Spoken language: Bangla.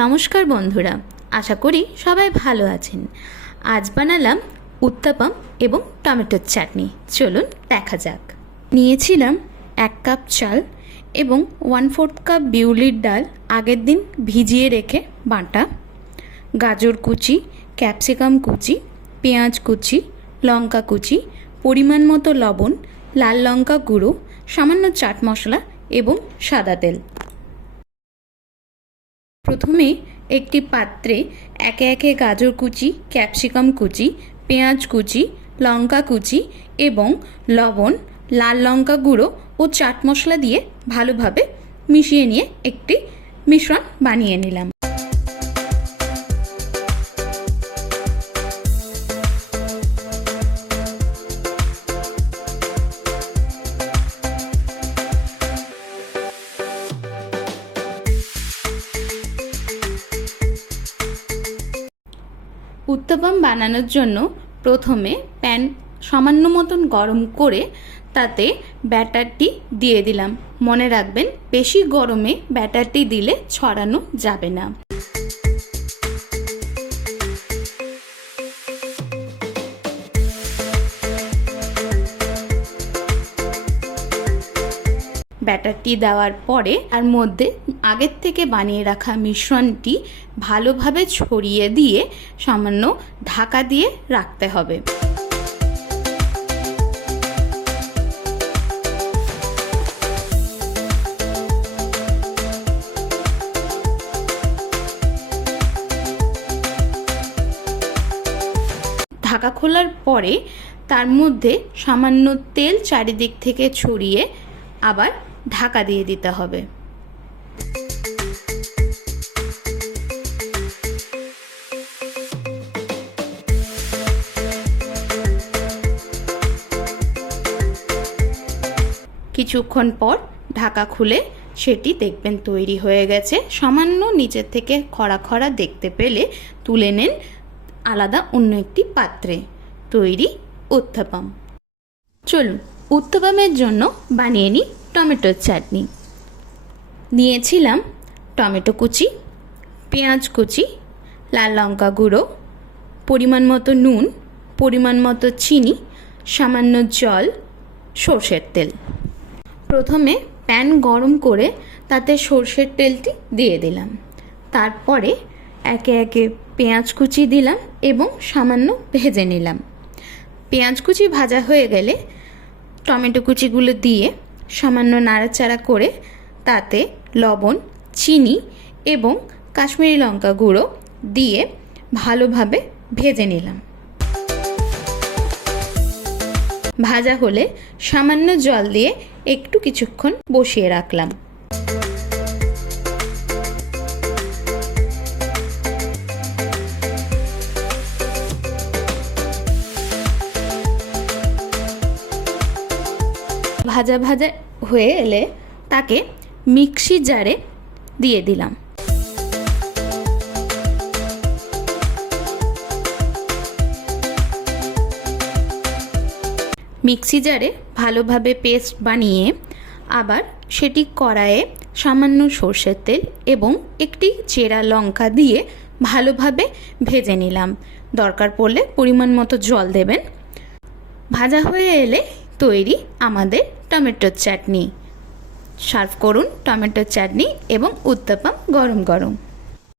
নমস্কার বন্ধুরা, আশা করি সবাই ভালো আছেন। আজ বানালাম উত্তাপাম এবং টমেটোর চাটনি। চলুন দেখা যাক। নিয়েছিলাম 1 কাপ চাল এবং 1/4 কাপ বিউলির ডাল আগের দিন ভিজিয়ে রেখে বাটা, গাজর কুচি, ক্যাপসিকাম কুচি, পেঁয়াজ কুচি, লঙ্কা কুচি, পরিমাণ মতো লবণ, লাল লঙ্কা গুঁড়ো, সামান্য চাট মশলা এবং সাদা তেল। প্রথমে একটি পাত্রে একে একে গাজর কুচি, ক্যাপসিকাম কুচি, পেঁয়াজ কুচি, লঙ্কা কুচি এবং লবণ, লাল লঙ্কা গুঁড়ো ও চাট মশলা দিয়ে ভালোভাবে মিশিয়ে নিয়ে একটি মিশ্রণ বানিয়ে নিলাম। উত্তাপাম বানানোর জন্য প্রথমে প্যান সামান্য মতন গরম করে তাতে ব্যাটারটি দিয়ে দিলাম। মনে রাখবেন, বেশি গরমে ব্যাটারটি দিলে ছড়ানো যাবে না। ব্যাটারটি দেওয়ার পরে তার মধ্যে আগের থেকে বানিয়ে রাখা মিশ্রণটি ভালোভাবে ছড়িয়ে দিয়ে সামান্য ঢাকা দিয়ে রাখতে হবে। ঢাকা খোলার পরে তার মধ্যে সামান্য তেল চারিদিক থেকে ছড়িয়ে আবার ঢাকা দিয়ে দিতে হবে। কিছুক্ষণ পর ঢাকা খুলে সেটি দেখবেন তৈরি হয়ে গেছে। সামান্য নিচের থেকে খরা খরা দেখতে পেলে তুলে নেন আলাদা অন্য একটি পাত্রে। তৈরি উত্তাপাম। চলুন উত্তাপামের জন্য বানিয়ে নিই টমেটোর চাটনি। নিয়েছিলাম টমেটো কুচি, পেঁয়াজ কুচি, লাল লঙ্কা গুঁড়ো, পরিমাণ মতো নুন, পরিমাণ মতো চিনি, সামান্য জল, সর্ষের তেল। প্রথমে প্যান গরম করে তাতে সর্ষের তেলটি দিয়ে দিলাম। তারপরে একে একে পেঁয়াজ কুচি দিলাম এবং সামান্য ভেজে নিলাম। পেঁয়াজ কুচি ভাজা হয়ে গেলে টমেটো কুচিগুলো দিয়ে সামান্য নাড়াচাড়া করে তাতে লবণ, চিনি এবং কাশ্মীরি লঙ্কা গুঁড়ো দিয়ে ভালোভাবে ভেজে নিলাম। ভাজা হলে সামান্য জল দিয়ে একটু কিছুক্ষণ বসিয়ে রাখলাম। ভাজা ভাজা হয়ে এলে তাকে মিক্সি জারে দিয়ে দিলাম। মিক্সি জারে ভালোভাবে পেস্ট বানিয়ে আবার সেটি কড়াইয়ে সামান্য সর্ষের তেল এবং একটি চেরা লঙ্কা দিয়ে ভালোভাবে ভেজে নিলাম। দরকার পড়লে পরিমাণ মতো জল দেবেন। ভাজা হয়ে এলে তৈরি আমাদের টমেটোর চাটনি। সার্ভ করুন টমেটোর চাটনি এবং উত্তাপাম গরম গরম।